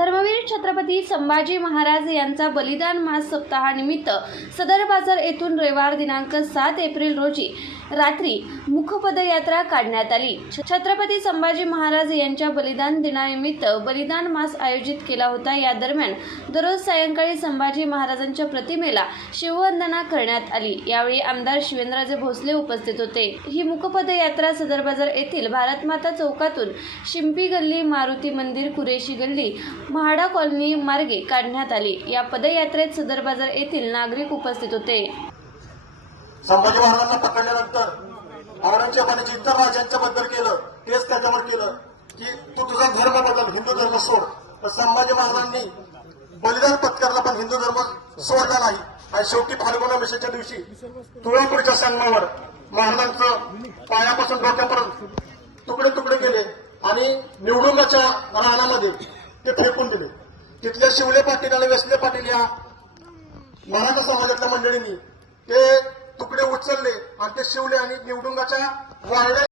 ગંધર્વ वीर छत्रपती संभाजी महाराज यांचा बलिदान मास सप्ताहानिमित्त सदर बाजार येथून रविवार दिनांक सात एप्रिल रोजी रात्री मुखपदयात्रा काढण्यात आली. छ- छत्रपती संभाजी महाराज यांच्या बलिदान दिनानिमित्त बलिदान मास आयोजित केला होता. या दरम्यान दररोज सायंकाळी संभाजी महाराजांच्या प्रतिमेला शिववंदना करण्यात आली. यावेळी आमदार शिवेंद्रराजे भोसले उपस्थित होते. ही मुखपदयात्रा सदर बाजार येथील भारतमाता चौकातून शिंपी गल्ली मारुती मंदिर कुरेशी गल्ली महाड कॉलनी मार्गे काढण्यात आली. या पदयात्रेत सदर बाजार येथील नागरिक उपस्थित होते. संभाजी महाराजांना पकडल्यानंतर औरंगजेबाने जे इतर राजांच्या बद्दल केलं तेच त्याच्यावर केलं की तू तुझा धर्म बदल हिंदू धर्म सोड. तर संभाजी महाराजांनी बलिदान पत्करला पण हिंदू धर्म सोडला नाही. आणि शेवटी फाल्गुन मिशनच्या दिवशी तुळजापूरच्या संगमावर महाराजांचं पायापासून डोक्यापर्यंत तुकडे तुकडे केले आणि निवडुंगाच्या रानामध्ये ते फेकून दिले. तिथल्या शिवले पाटील आणि वेसले पाटील या मराठा समाजातल्या मंडळींनी. ते तुकडे उचलले आणि ते शिवले आणि निवडुंगाच्या वाळल्या